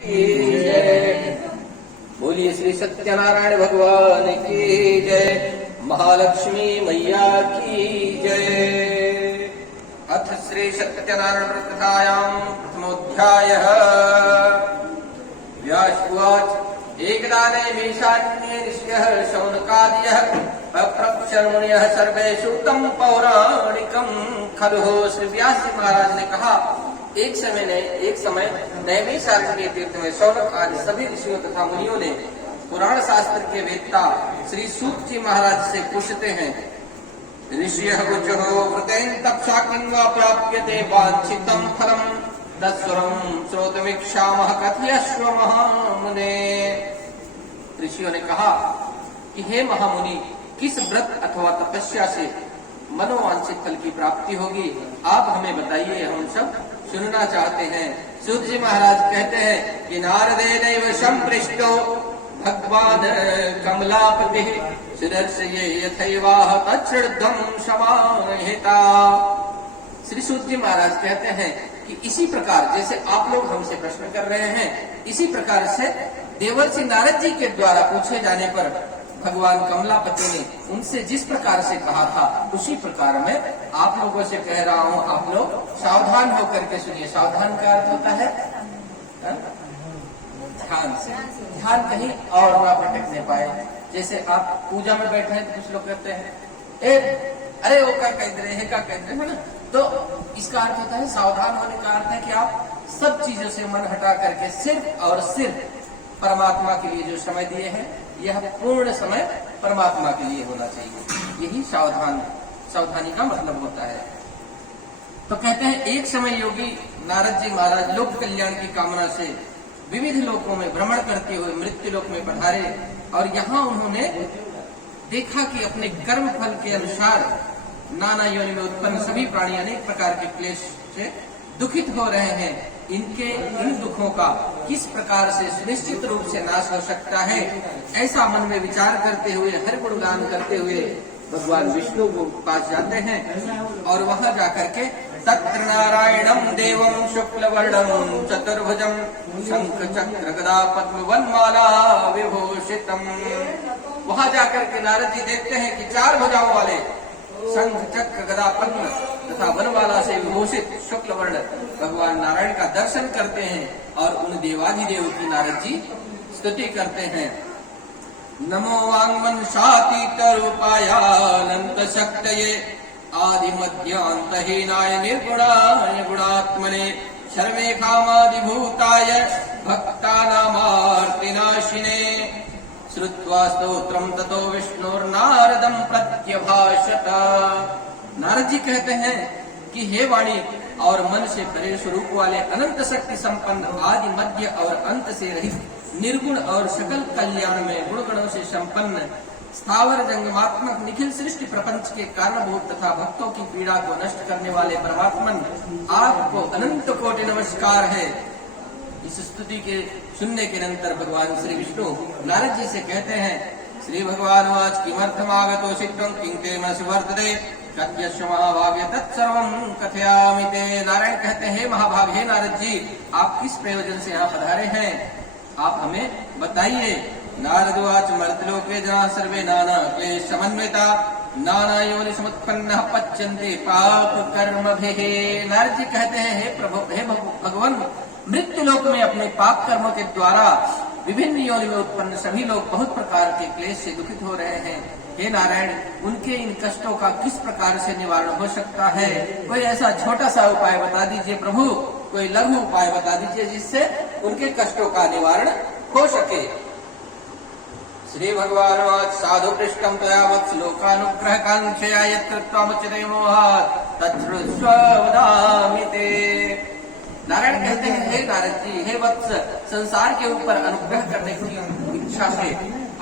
की जय। बोलिए श्री सत्यनारायण भगवान की जय। महालक्ष्मी मैया की जय। अथ श्री सत्यनारायण व्रतकथायां प्रथमोऽध्यायः। व्यास उवाच एकदा नैमिषारण्ये ऋषयः शौनकादयः पप्रच्छन्मुनयः सर्वे श्रुतं पौराणिकं खलु। श्री व्यास जी महाराज ने कहा, एक समय नैमिषारण्य तीर्थ में शौनक आदि सभी ऋषियों तथा मुनियों ने पुराण शास्त्र के वेत्ता श्री सूत जी महाराज से पूछते हैं, ऋषयः वचो व्रतेन तपसा किन्वा प्राप्यते वांछितं फलम् तत्स्वरं श्रोतुमिच्छामः कथयस्व महामुने। ऋषियों ने कहा कि हे महामुनि, किस व्रत अथवा तपस्या से मनोवांछित फल की प्राप्ति होगी, आप हमें बताइए, हम सब सुनना चाहते हैं। सूत जी महाराज कहते हैं कि नारदेनैव संपृष्टो भगवान कमलापतिः सुदर्शये यथैवाह तच्छ्रद्धं समाहिता। श्री सूत जी महाराज कहते हैं कि इसी प्रकार जैसे आप लोग हमसे प्रश्न कर रहे हैं, इसी प्रकार से देवर्षि नारद जी के द्वारा पूछे जाने पर भगवान कमलापति ने उनसे जिस प्रकार से कहा था, उसी प्रकार मैं आप लोगों से कह रहा हूँ। आप लोग सावधान होकर के सुनिए। सावधान का अर्थ होता है ध्यान से, ध्यान कहीं और ना भटकने पाए। जैसे आप पूजा में बैठे हैं तो कुछ लोग कहते हैं अरे वो क्या कह रहे हैं, क्या कह रहे हैं ना, तो इसका अर्थ होता है सावधान होने का अर्थ है कि आप सब चीजों से मन हटा करके सिर्फ और सिर्फ परमात्मा के लिए जो समय दिए हैं, यह पूर्ण समय परमात्मा के लिए होना चाहिए। यही सावधानी का मतलब होता है। तो कहते हैं, एक समय योगी नारद जी महाराज लोक कल्याण की कामना से विविध लोकों में भ्रमण करते हुए मृत्यु लोक में पधारे और यहाँ उन्होंने देखा कि अपने कर्म फल के अनुसार नाना योनि में उत्पन्न सभी प्राणी अनेक प्रकार के क्लेश से दुखित हो रहे हैं। इन दुखों का किस प्रकार से सुनिश्चित रूप से नाश हो सकता है, ऐसा मन में विचार करते हुए हर गुणगान करते हुए भगवान विष्णु को पास जाते हैं और वहां जाकर के तत्र नारायणं देवं शुक्लवर्णं चतुर्भुजं शंख चक्र गदा पद्म वनमाला विभूषितम्। वहां जाकर के नारद जी देखते हैं कि चार भुजाओं वाले शंख चक्र गदा पद्म तथा वनमाला से विभूषित शुक्ल वर्ण भगवान नारायण का दर्शन करते हैं और उन देवाधिदेव की नारद जी स्तुति करते हैं। नमो वाङ्मनसातीत रूपाय अनंत शक्तये आदि मध्यांतहीनाय निर्गुणाय गुणात्मने सर्वेकामादिभूताय भक्तानामार्तिनाशिने। श्रुत्वा स्तोत्रम ततो विष्णुर्नारदं प्रत्यभाषत। नारद जी कहते हैं कि हे वाणी और मन से परे स्वरूप वाले अनंत शक्ति संपन्न आदि मध्य और अंत से रहित निर्गुण और सकल कल्याण में गुण गणों से संपन्न स्थावर जंगमात्मक निखिल सृष्टि प्रपंच के कारणभूत तथा भक्तों की पीड़ा को नष्ट करने वाले परमात्मन, आपको अनंत कोटि नमस्कार है। इस स्तुति के सुनने के नंतर भगवान श्री विष्णु नारद जी से कहते हैं, श्री भगवान वाच किमर्थमागतो सिद्धं किं ते मनसि वर्तते कथयस्व महाभागे तत्सर्वं कथयामि ते। नारायण कहते हैं, महाभाग हे नारद जी, आप किस प्रयोजन से यहाँ पधारे हैं, आप हमें बताइए। नारद वाच मर्त्यलोके जना सर्वे नाना क्लेश समन्विता नाना योनि समुत्पन्नः पच्यन्ते पाप कर्मभिः। नारद जी कहते हैं, हे प्रभु, हे भगवान, मृत्यु लोक में अपने पाप कर्मों के द्वारा विभिन्न योनि में उत्पन्न सभी लोग बहुत प्रकार के क्लेश से दुखित हो रहे हैं। हे नारायण, उनके इन कष्टों का किस प्रकार से निवारण हो सकता है? कोई ऐसा छोटा सा उपाय बता दीजिए प्रभु, कोई लघु उपाय बता दीजिए जिससे उनके कष्टों का निवारण हो सके। श्री भगवान साधु पृष्ठम तया वत्स लोकानुग्रह कांक्षया यत्कृत्वामुच्यते मोहात् तच्छ्रुत्स्व वदामि ते। नारायण कहते हैं, हे नारद जी, हे वत्स, संसार के ऊपर अनुग्रह करने की इच्छा से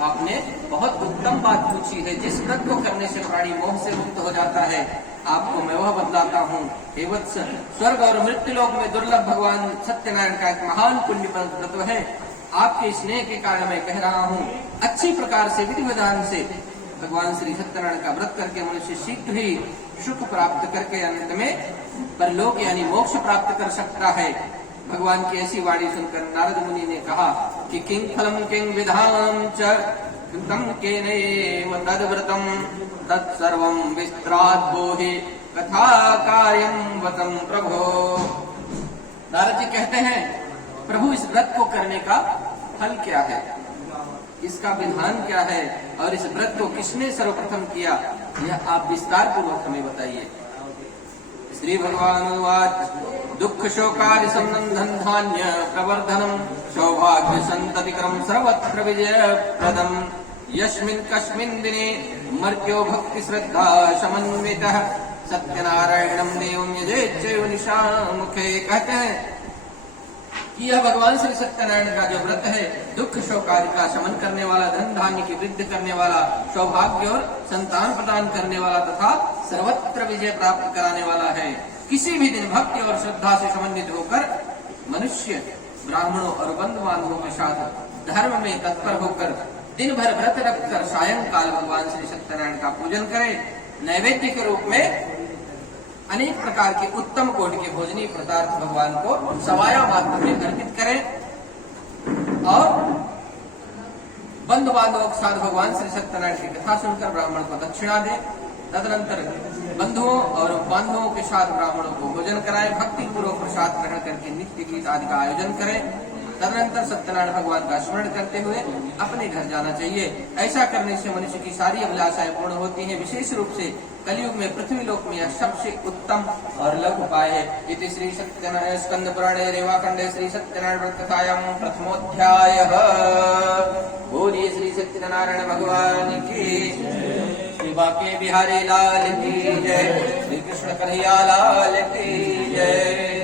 आपने बहुत उत्तम बात पूछी है। जिस व्रत को करने से प्राणी मोह से मुक्त हो जाता है, आपको मैं वह बतलाता हूँ। हे वत्स, स्वर्ग और मृत्यु लोक में दुर्लभ भगवान सत्यनारायण का एक महान पुण्य व्रत है। आपके स्नेह के कारण मैं कह रहा हूँ, अच्छी प्रकार से विधि विधान से भगवान श्री सत्यनारायण का व्रत करके मनुष्य शीघ्र ही सुख प्राप्त करके अंत में परलोक यानी मोक्ष प्राप्त कर सकता है। भगवान की ऐसी वाणी सुनकर नारद मुनि ने कहा कि किं फलम किं विधानम च कृतं केनैव तद्व्रतम तत्सर्वं विस्त्राद् बोहि कथा कार्यं वतं प्रभो। नारद जी कहते हैं, प्रभु इस व्रत को करने का फल क्या है, इसका विधान क्या है, और इस व्रत को किसने सर्वप्रथम किया, यह आप विस्तार पूर्वक हमें बताइए। श्री भगवान उवाच दुख शोकादि संबंधन धान्य प्रवर्धनम सौभाग्य संततिक्रम सर्वत्र विजय प्रदम यस्मिन् कस्मिन् दिने मर्त्यो भक्ति श्रद्धा समन्वितः सत्यनारायणम देवं यजेच्चैव निशामुखे। कहते हैं कि यह भगवान श्री सत्यनारायण का जो व्रत है, दुख शोक आदि का शमन करने वाला, धन धान्य की वृद्धि करने वाला, सौभाग्य और संतान प्रदान करने वाला तथा सर्वत्र विजय प्राप्त कराने वाला है। किसी भी दिन भक्ति और श्रद्धा से समन्वित होकर मनुष्य ब्राह्मणों और बंधु बांधवों के साथ धर्म में तत्पर होकर दिन भर व्रत रखकर सायंकाल भगवान श्री सत्यनारायण का पूजन करे, नैवेद्य के रूप में अनेक प्रकार के उत्तम कोटि के भोजनीय पदार्थ भगवान को सवाया मात्र में अर्पित करें और बंधु बांधवों के साथ भगवान श्री सत्यनारायण की कथा सुनकर ब्राह्मण को दक्षिणा दे। तदनंतर बंधुओं और बांधवों के साथ ब्राह्मणों को भोजन कराएं, भक्ति पूर्वक प्रसाद ग्रहण करके नित्य गीत आदि का आयोजन करें। तदनंतर सत्यनारायण भगवान का स्मरण करते हुए अपने घर जाना चाहिए। ऐसा करने से मनुष्य की सारी अभिलाषाएं पूर्ण होती हैं। विशेष रूप से कलयुग में पृथ्वी लोक में यह सबसे उत्तम और लघु उपाय है। इति श्री सत्यनारायण स्कंद पुराणे रेवाखंडे श्री सत्यनारायण व्रत कथायां प्रथमोध्यायः। बोलिए श्री सत्यनारायण भगवान की, श्री बांके बिहारी लाल की जय, श्री कृष्ण कन्हैया लाल की जय।